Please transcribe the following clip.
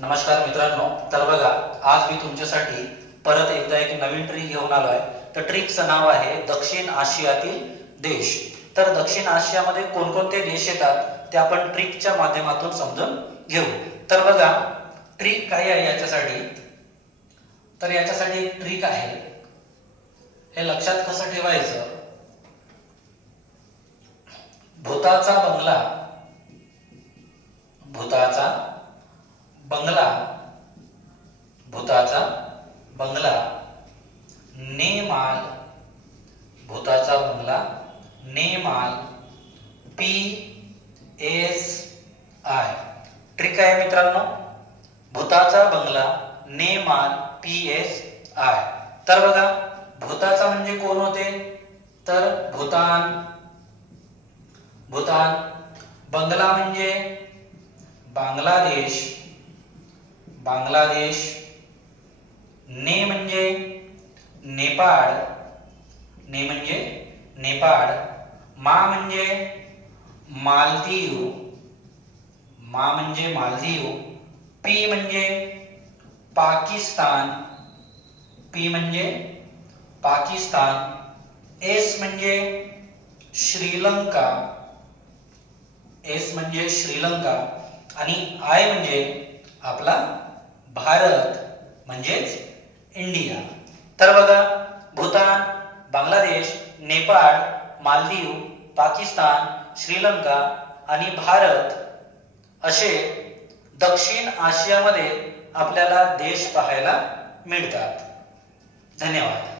नमस्कार मित्रांनो, तर बघा आज मी तुमच्यासाठी परत एकदा एक नवीन ट्रिक घेऊन आलो आहे। तर ट्रिकचं नाव आहे दक्षिण आशियातील देश। तर दक्षिण आशियामध्ये कोणकोणते देश येतात ते आपण ट्रिकच्या माध्यमातून समजून घेऊ। तर बघा ट्रिक काय आहे याच्यासाठी, तर याच्यासाठी एक ट्रिक आहे, हे लक्षात कसं ठेवायचं। भूताचा बंगला, भूताचा बंगला, भूताचा बंगला, नेमाल, भूताचा बंगला, नेमाल, PSI। ट्रिक आहे मित्रांनो, भूताचा बंगला, नेमाल, PSI। तर बघा भूताचा म्हणजे कोण होते, तर भूतान, भूतान। बंगला म्हणजे बांगलादेश, बांगलादेश। ने म्हणजे नेपाळ, ने म्हणजे नेपाळ। मा म्हणजे मालदीव, मा म्हणजे मालदीव। पी म्हणजे पाकिस्तान, पी म्हणजे पाकिस्तान। एस म्हणजे श्रीलंका, एस म्हणजे श्रीलंका। आणि आय म्हणजे आपला भारत म्हणजेच इंडिया। तर बघा भूतान, बांगलादेश, नेपाळ, मालदीव, पाकिस्तान, श्रीलंका आणि भारत असे दक्षिण आशियामध्ये आपल्याला देश पाहायला मिळतात। धन्यवाद।